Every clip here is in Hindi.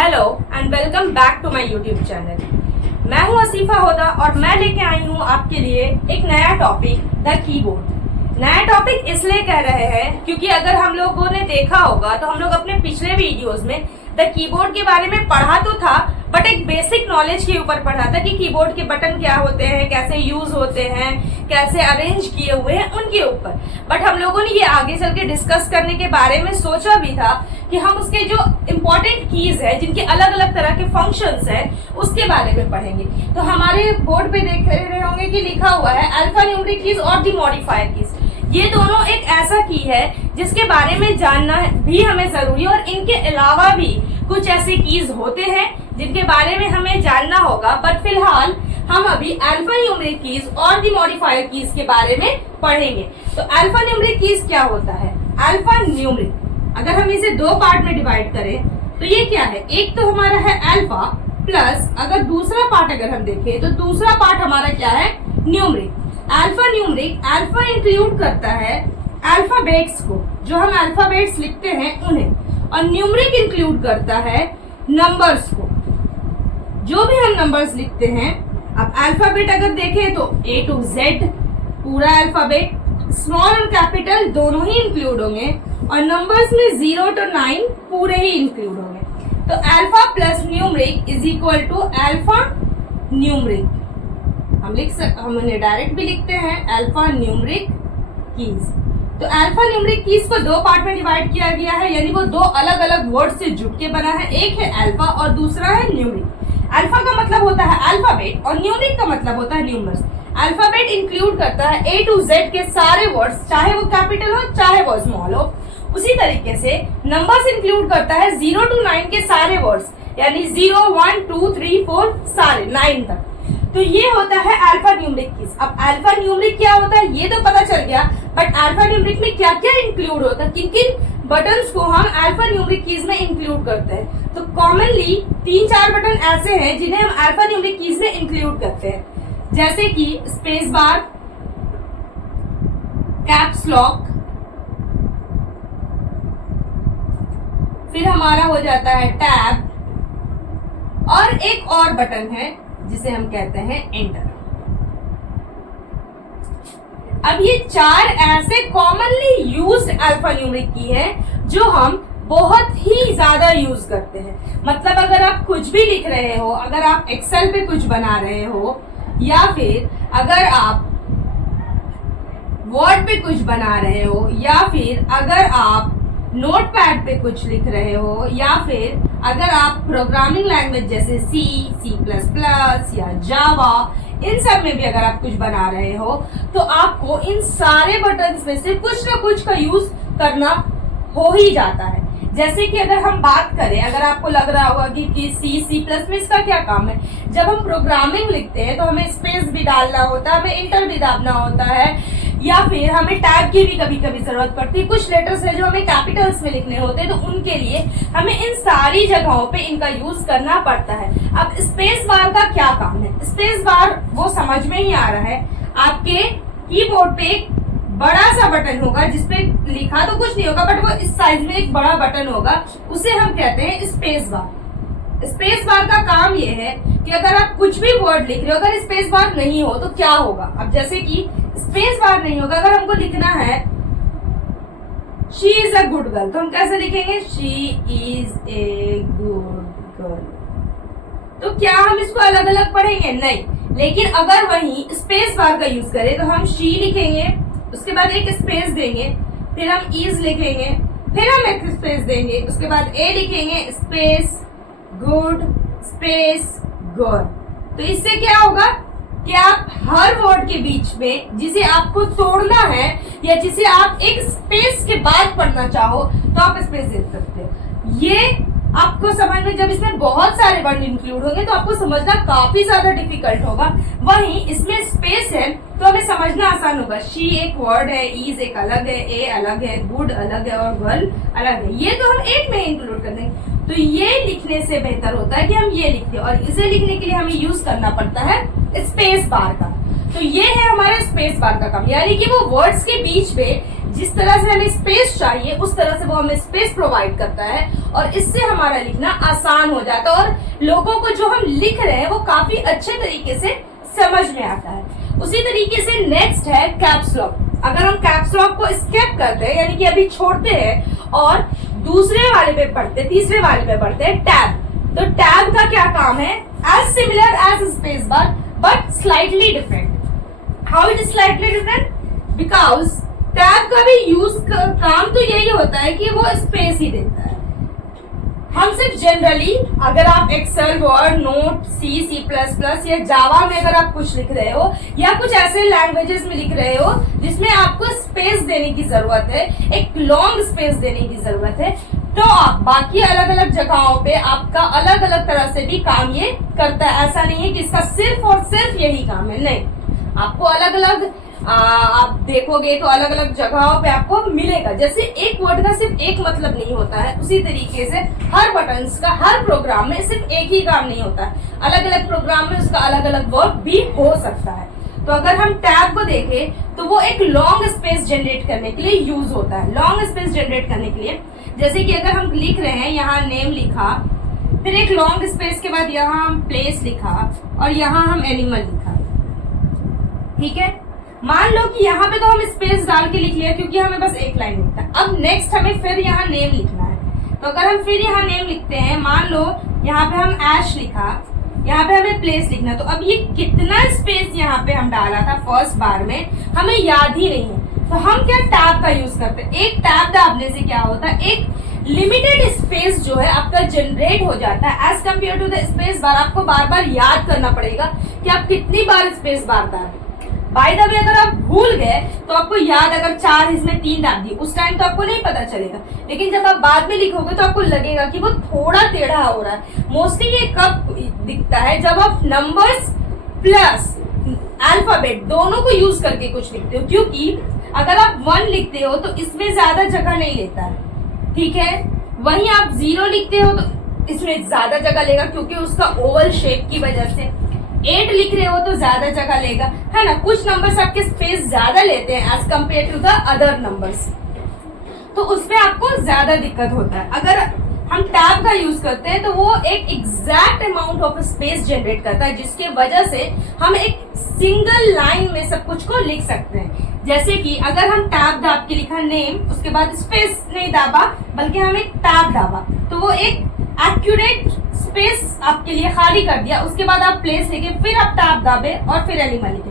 Hello and welcome back to my YouTube channel. मैं हूं आसिफा होदा और मैं लेके आई हूं आपके लिए एक नया टॉपिक, द कीबोर्ड। नया टॉपिक इसलिए कह रहे हैं क्योंकि अगर हम लोगों ने देखा होगा तो हम लोग अपने पिछले वीडियोस में द कीबोर्ड के बारे में पढ़ा तो था, बट एक बेसिक नॉलेज के ऊपर पढ़ा था कि कीबोर्ड के बटन क्या होते हैं, कैसे यूज होते हैं, कैसे अरेंज किए हुए हैं उनके ऊपर। बट हम लोगों ने ये आगे चल के डिस्कस करने के बारे में सोचा भी था कि हम उसके जो इम्पोर्टेंट कीज है, जिनके अलग अलग तरह के फंक्शंस हैं, उसके बारे में पढ़ेंगे। तो हमारे बोर्ड पे देख रहे होंगे कि लिखा हुआ है अल्फा न्यूमेरिक कीज और दी मॉडिफायर कीज। ये दोनों एक ऐसा की है जिसके बारे में जानना भी हमें जरूरी है, और इनके अलावा भी कुछ ऐसे कीज होते हैं जिनके बारे में हमें जानना होगा। बट फिलहाल हम अभी अल्फा न्यूमेरिक कीज और दी मॉडिफायर कीज के बारे में पढ़ेंगे। तो अल्फा न्यूमेरिक कीज क्या होता है? अल्फा न्यूमेरिक, अगर हम इसे दो पार्ट में डिवाइड करें तो ये क्या है? एक तो हमारा है अल्फा प्लस, अगर दूसरा पार्ट अगर हम देखें तो दूसरा पार्ट हमारा क्या है? Numeric. Alpha numeric, alpha include करता है अल्फाबेट्स को, जो हम अल्फाबेट्स लिखते हैं उन्हें, और न्यूमेरिक इंक्लूड करता है नंबर्स को, जो भी हम नंबर्स लिखते हैं। अब अल्फाबेट अगर देखें तो A to Z पूरा अल्फाबेट, स्मॉल और कैपिटल दोनों ही इंक्लूड होंगे, और नंबर्स में 0 to 9 पूरे ही इंक्लूड होंगे। तो alpha plus numeric is equal to alpha numeric. हम उन्हें डायरेक्ट भी लिखते हैं अल्फा न्यूमेरिक कीज। तो अल्फा न्यूमेरिक कीज को दो पार्ट में डिवाइड किया गया है, यानी वो दो अलग अलग वर्ड से जुड़ के बना है। एक है अल्फा और दूसरा है न्यूमेरिक। अल्फा का मतलब होता है अल्फाबेट और न्यूमेरिक का मतलब होता है न्यूमर्स। अल्फाबेट इंक्लूड करता है A to Z के सारे वर्ड्स, चाहे वो कैपिटल हो चाहे वो स्मॉल हो। उसी तरीके से नंबर्स इंक्लूड करता है 0 to 9 के सारे वर्ड्स, यानी 0, 1, 2, 3, 4 सारे 9 तक। तो ये होता है अल्फा न्यूमेरिक कीज। अब अल्फा न्यूमेरिक क्या होता है ये तो पता चल गया, बट अल्फा न्यूमेरिक में क्या क्या इंक्लूड होता है, किन किन बटन्स को हम अल्फा न्यूमेरिक कीज में इंक्लूड करते हैं। तो कॉमनली 3-4 बटन ऐसे हैं जिन्हें हम अल्फा न्यूमेरिक कीज में इंक्लूड करते हैं, जैसे कि स्पेस बार, कैप्स लॉक, फिर हमारा हो जाता है टैब, और एक और बटन है जिसे हम कहते हैं एंटर। अब ये 4 ऐसे कॉमनली यूज्ड अल्फा न्यूमेरिक की हैं जो हम बहुत ही ज्यादा यूज करते हैं। मतलब अगर आप कुछ भी लिख रहे हो, अगर आप एक्सेल पे कुछ बना रहे हो, या फिर अगर आप वर्ड पे कुछ बना रहे हो, या फिर अगर आप नोटपैड पे कुछ लिख रहे हो, या फिर अगर आप प्रोग्रामिंग लैंग्वेज जैसे C, C++ या जावा, इन सब में भी अगर आप कुछ बना रहे हो, तो आपको इन सारे बटन्स में से कुछ ना कुछ का यूज करना हो ही जाता है। जैसे कि अगर हम बात करें, अगर आपको लग रहा होगा कि C++ में इसका क्या काम है, जब हम प्रोग्रामिंग लिखते हैं तो हमें स्पेस भी डालना होता है, हमें इंटर भी दाबना होता है, या फिर हमें टैब की भी कभी कभी जरूरत पड़ती है। कुछ लेटर्स है जो हमें कैपिटल्स में लिखने होते हैं, तो उनके लिए हमें इन सारी जगहों पे इनका यूज करना पड़ता है। अब स्पेस बार का क्या काम है? स्पेस बार वो समझ में ही आ रहा है, आपके कीबोर्ड पे एक बड़ा सा बटन होगा जिसपे लिखा तो कुछ नहीं होगा, बट वो इस साइज में एक बड़ा बटन होगा, उसे हम कहते हैं स्पेस बार। स्पेस बार का काम ये है कि अगर आप कुछ भी वर्ड लिख रहे हो, अगर स्पेस बार नहीं हो तो क्या होगा? अब जैसे कि स्पेस बार नहीं होगा, अगर हमको लिखना है she is a good girl, तो हम कैसे लिखेंगे? She is a good girl. तो क्या हम इसको अलग अलग पढ़ेंगे? नहीं। लेकिन अगर वही स्पेस बार का यूज करें तो हम शी लिखेंगे, उसके बाद एक स्पेस देंगे, फिर हम इज लिखेंगे, फिर हम एक स्पेस देंगे, उसके बाद ए लिखेंगे, स्पेस गुड, स्पेस गर्ल। तो इससे क्या होगा कि आप हर वर्ड के बीच में जिसे आपको तोड़ना है, या जिसे आप एक स्पेस के बाद पढ़ना चाहो, तो आप स्पेस दे सकते हो। ये आपको समझ में, जब इसमें बहुत सारे वर्ड इंक्लूड होंगे तो आपको समझना काफी ज्यादा डिफिकल्ट होगा। वहीं इसमें स्पेस है तो हमें समझना आसान होगा। शी एक वर्ड है, इज एक अलग है, ए अलग है, गुड अलग है, और गर्ल अलग है। ये तो हम एक में इंक्लूड कर देंगे। तो ये लिखने से बेहतर होता है कि हम ये लिखते हैं, और इसे लिखने के लिए हमें यूज करना पड़ता है स्पेस बार का। तो ये है हमारे स्पेस बार का काम, यानी कि वो वर्ड्स के बीच में जिस तरह से हमें स्पेस चाहिए उस तरह से वो हमें स्पेस प्रोवाइड करता है और इससे हमारा लिखना आसान हो जाता है और लोगों को जो हम लिख रहे हैं वो काफी अच्छे तरीके से समझ में आता है। उसी तरीके से नेक्स्ट है कैप्स लॉक। अगर हम कैप्स लॉक को स्किप करते हैं यानी कि अभी छोड़ते हैं और दूसरे वाले पे पढ़ते, तीसरे वाले पे पढ़ते हैं टैब। तो टैब का क्या काम है? As similar as space bar but slightly different. How it is slightly different? Because tab का भी यूज काम तो यही होता है कि वो स्पेस ही देता है। हम सिर्फ जनरली अगर आप एक्सेल, वर्ड, नोट, C++ या जावा में अगर आप कुछ लिख रहे हो या कुछ ऐसे लैंग्वेजेस में लिख रहे हो जिसमें आपको स्पेस देने की जरूरत है, एक लॉन्ग स्पेस देने की जरूरत है, तो आप बाकी अलग अलग जगहों पे आपका अलग अलग तरह से भी काम ये करता है। ऐसा नहीं है कि इसका सिर्फ और सिर्फ यही काम है, नहीं, आपको अलग अलग आप देखोगे तो अलग अलग जगहों पे आपको मिलेगा। जैसे एक वर्ड का सिर्फ एक मतलब नहीं होता है, उसी तरीके से हर बटन्स का हर प्रोग्राम में सिर्फ एक ही काम नहीं होता है, अलग अलग प्रोग्राम में उसका अलग अलग वर्क भी हो सकता है। तो अगर हम टैब को देखें तो वो एक लॉन्ग स्पेस जनरेट करने के लिए यूज होता है। लॉन्ग स्पेस जनरेट करने के लिए जैसे कि अगर हम लिख रहे हैं, यहाँ नेम लिखा, फिर एक लॉन्ग स्पेस के बाद यहाँ हम प्लेस लिखा और यहाँ हम एनिमल लिखा, ठीक है। मान लो कि यहाँ पे तो हम स्पेस डाल के लिख लिया क्योंकि हमें बस एक लाइन लिखना है। अब नेक्स्ट हमें फिर यहाँ नेम लिखना है, तो अगर हम फिर यहाँ नेम लिखते हैं, मान लो यहाँ पे हम ऐश लिखा, यहाँ पे हमें प्लेस लिखना, तो अब ये कितना स्पेस यहाँ पे हम डाला था फर्स्ट बार में हमें याद ही नहीं है। तो हम क्या टैब का यूज करते हैं। एक टैब दाबने से क्या होता है, एक लिमिटेड स्पेस जो है आपका जनरेट हो जाता है as compare to the space bar. आपको बार बार याद करना पड़ेगा कि आप कितनी बार स्पेस बार दाबे। बाय द वे अगर आप भूल गए तो आपको याद, अगर 4 इसमें 3 डाल दी उस टाइम तो आपको नहीं पता चलेगा, लेकिन जब आप बाद में लिखोगे तो आपको लगेगा कि वो थोड़ा टेढ़ा हो रहा है। मोस्टली ये कब दिखता है, जब आप नंबर्स प्लस अल्फाबेट दोनों को यूज करके कुछ लिखते हो, क्योंकि अगर आप 1 लिखते हो तो इसमें ज्यादा जगह नहीं लेता है, ठीक है। वहीं आप 0 लिखते हो तो इसमें ज्यादा जगह लेगा क्योंकि उसका ओवल शेप की वजह से। 8 लिख रहे हो तो ज्यादा जगह लेगा, है ना। कुछ नंबर्स आपके स्पेस ज्यादा लेते हैं as compare to the other numbers, तो उसमें आपको ज्यादा दिक्कत होता है। अगर हम टैब का यूज करते हैं तो वो एक exact amount of space generate करता है, जिसके वजह से हम एक सिंगल लाइन में सब कुछ को लिख सकते हैं। जैसे कि अगर हम टैब दाब के लिखा नेम, उसके बाद स्पेस नहीं दाबा बल्कि हम एक टैब दाबा, तो वो एक एक्यूरेट स्पेस आपके लिए खाली कर दिया। उसके बाद आप प्लेस लिखे, फिर आप टैब दाबे और फिर एनिमल लिखे,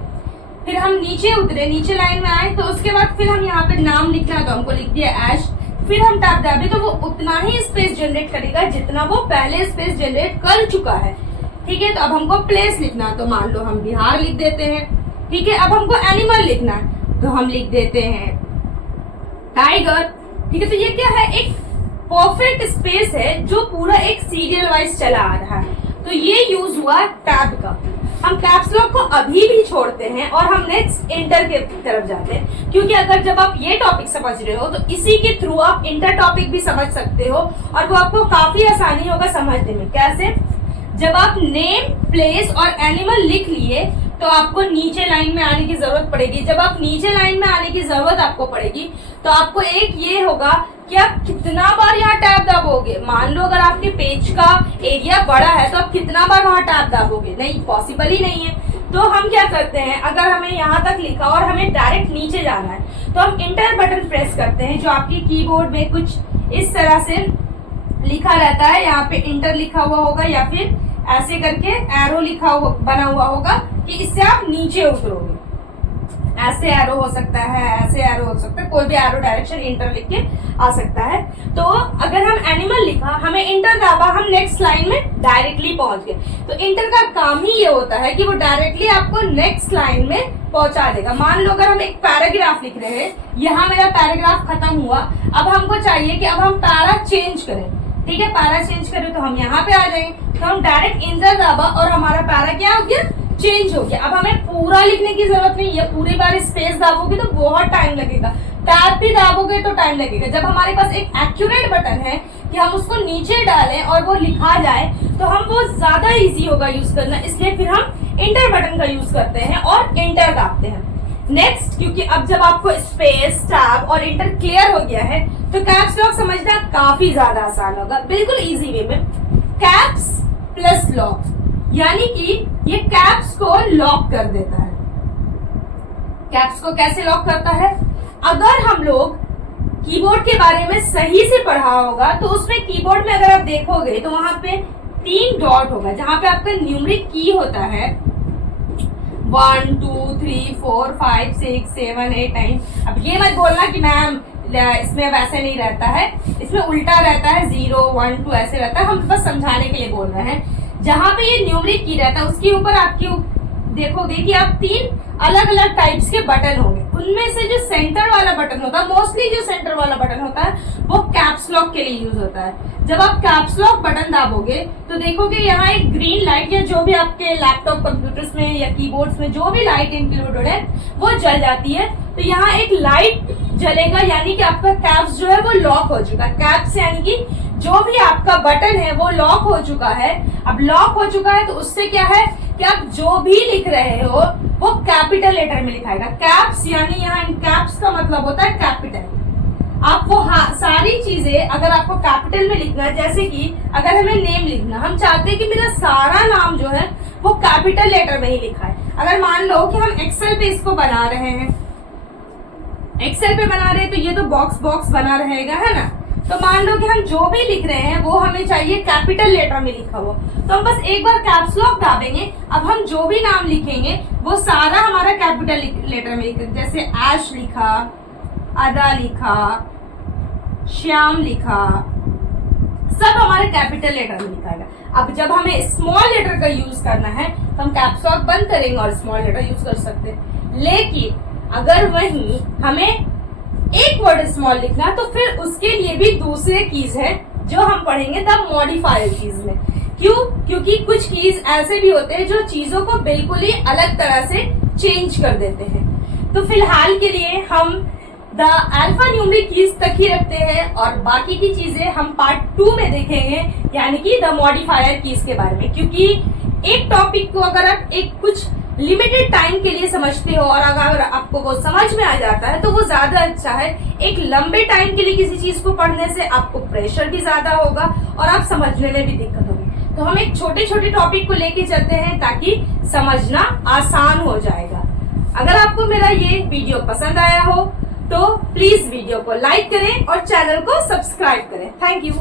फिर हम नीचे उतरे, नीचे लाइन में आए, तो उसके बाद फिर हम यहाँ पे नाम लिखना तो हमको लिख दिया ऐश, फिर हम टैब दाबे तो वो उतना ही स्पेस जनरेट करेगा जितना वो पहले स्पेस जनरेट कर चुका है, ठीक है। तो अब हमको प्लेस लिखना, तो मान लो हम बिहार लिख देते हैं, ठीक है। अब हमको एनिमल लिखना है तो हम लिख देते हैं टाइगर, ठीक है। तो ये क्या है, एक परफेक्ट स्पेस है जो पूरा एक सीरियल वाइज चला आ रहा है। तो ये यूज हुआ टैब का। हम कैप्स लॉक को अभी भी छोड़ते हैं और हम नेक्स्ट इंटर के तरफ जाते हैं, क्योंकि अगर जब आप ये टॉपिक समझ रहे हो तो इसी के थ्रू आप इंटर टॉपिक भी समझ सकते हो और वो आपको काफी आसानी होगा समझने में। कैसे? जब आप नेम, प्लेस और एनिमल लिख लिए तो आपको नीचे लाइन में आने की जरूरत पड़ेगी। जब आप नीचे लाइन में आने की जरूरत आपको पड़ेगी तो आपको एक ये होगा कि आप कितना बार यहाँ टैब दाबोगे। मान लो अगर आपके पेज का एरिया बड़ा है तो आप कितना बार वहां टैब दाबोगे, नहीं, पॉसिबल ही नहीं है। तो हम क्या करते हैं, अगर हमें यहाँ तक लिखा और हमें डायरेक्ट नीचे जाना है तो हम इंटर बटन प्रेस करते हैं, जो आपके कीबोर्ड में कुछ इस तरह से लिखा रहता है। यहाँ पे इंटर लिखा हुआ होगा या फिर ऐसे करके एरो लिखा हुआ बना हुआ होगा कि इससे आप नीचे उतरोगे। ऐसे एरो हो सकता है, ऐसे एरो हो सकता है, कोई भी एरो डायरेक्शन इंटर लिख के आ सकता है। तो अगर हम एनिमल लिखा, हमें इंटर दाबा, हम नेक्स्ट लाइन में डायरेक्टली पहुंच गए। तो इंटर का काम ही ये होता है कि वो डायरेक्टली आपको नेक्स्ट लाइन में पहुंचा देगा। मान लो अगर हम एक पैराग्राफ लिख रहे हैं, यहाँ मेरा पैराग्राफ खत्म हुआ, अब हमको चाहिए कि अब हम पैरा चेंज करें, ठीक है। पैरा चेंज करें तो हम यहाँ पे आ जाएंगे, तो हम डायरेक्ट इंटर दाबा और हमारा पैरा क्या हो गया, चेंज हो गया। अब हमें पूरा लिखने की जरूरत नहीं है, पूरी बार स्पेस दाबोगे तो बहुत टाइम लगेगा, टैब भी दाबोगे तो टाइम लगेगा। जब हमारे पास एक एक्यूरेट बटन है कि हम उसको नीचे डालें और वो लिखा जाए तो हम वो ज्यादा इजी होगा यूज करना, इसलिए फिर हम इंटर बटन का यूज करते हैं और इंटर दाबते हैं। नेक्स्ट, क्योंकि अब जब आपको स्पेस, टैब और इंटर क्लियर हो गया है तो कैप्स लॉक समझना काफी ज्यादा आसान होगा, बिल्कुल इजी वे में। कैप्स प्लस लॉक, यानी कि ये कैप्स को लॉक कर देता है। कैप्स को कैसे लॉक करता है? अगर हम लोग कीबोर्ड के बारे में सही से पढ़ा होगा तो उसमें कीबोर्ड में अगर आप देखोगे तो वहां पे 3 डॉट होगा जहां पे आपका न्यूमेरिक की होता है 1 2 3 4 5 6 7 8 9। अब ये मत बोलना कि मैम इसमें वैसे नहीं रहता है, इसमें उल्टा रहता है, 0 1 2 ऐसे रहता है। हम बस समझाने के लिए बोल रहे हैं। जहां पे ये न्यूमेरिक की रहता है उसके ऊपर आपके देखोगे कि आप 3 अलग अलग टाइप्स के बटन होंगे। उनमें से जो सेंटर वाला बटन होता है, मोस्टली जो सेंटर वाला बटन होता है वो कैप्स लॉक के लिए यूज होता है। जब आप कैप्स लॉक बटन दाबोगे तो देखोगे यहाँ एक ग्रीन लाइट, या जो भी आपके लैपटॉप कंप्यूटर्स में या कीबोर्ड्स में जो भी लाइट इंक्लूडेड है वो जल जाती है। तो यहाँ एक लाइट जलेगा, यानी कि आपका कैप्स जो है वो लॉक हो चुका है। कैप्स यानी कि जो भी आपका बटन है वो लॉक हो चुका है। अब लॉक हो चुका है तो उससे क्या है कि आप जो भी लिख रहे हो वो कैपिटल लेटर में लिखाएगा। कैप्स यानी यहाँ कैप्स का मतलब होता है कैपिटल। आप वो सारी चीजें अगर आपको कैपिटल में लिखना है, जैसे कि अगर हमें नेम लिखना, हम चाहते हैं कि मेरा सारा नाम जो है वो कैपिटल लेटर में ही लिखा है। अगर मान लो कि हम एक्सेल पे इसको बना रहे हैं, एक्सेल पे बना रहे हैं तो ये तो बॉक्स बॉक्स बना रहेगा, है ना। तो मान लो कि हम जो भी लिख रहे हैं वो हमें चाहिए कैपिटल लेटर में लिखा हो, तो हम बस एक बार कैप्स लॉक दाबेंगे। अब हम जो भी नाम लिखेंगे वो सारा हमारा कैपिटल लेटर में लिखेंगे। जैसे ऐश लिखा, अदा लिखा, श्याम लिखा, सब हमारे कैपिटल लेटर में लिखा है। अब जब हमें स्मॉल लेटर का यूज करना है तो हम कैप्स लॉक बंद करेंगे और स्मॉल लेटर यूज कर सकते हैं। लेकिन अगर वहीं हमें एक वर्ड स्मॉल लिखना है तो फिर उसके लिए भी दूसरे कीज है जो हम पढ़ेंगे द मॉडिफायर कीज में। क्यों? क्योंकि कुछ कीज ऐसे भी होते हैं जो चीजों को बिल्कुल ही अलग तरह से चेंज कर देते हैं। तो फिलहाल के लिए हम द अल्फा न्यूमेरिक कीज तक ही रखते हैं और बाकी की चीजें हम पार्ट 2 में देखेंगे, यानी कि द मॉडिफायर कीज के बारे में। क्योंकि एक टॉपिक को अगर आप एक कुछ लिमिटेड टाइम के लिए समझते हो और अगर आपको वो समझ में आ जाता है तो वो ज्यादा अच्छा है। एक लंबे टाइम के लिए किसी चीज को पढ़ने से आपको प्रेशर भी ज्यादा होगा और आप समझने में भी दिक्कत होगी। तो हम एक छोटे छोटे टॉपिक को लेके चलते हैं ताकि समझना आसान हो जाएगा। अगर आपको मेरा ये वीडियो पसंद आया हो तो प्लीज वीडियो को लाइक करें और चैनल को सब्सक्राइब करें। Thank you.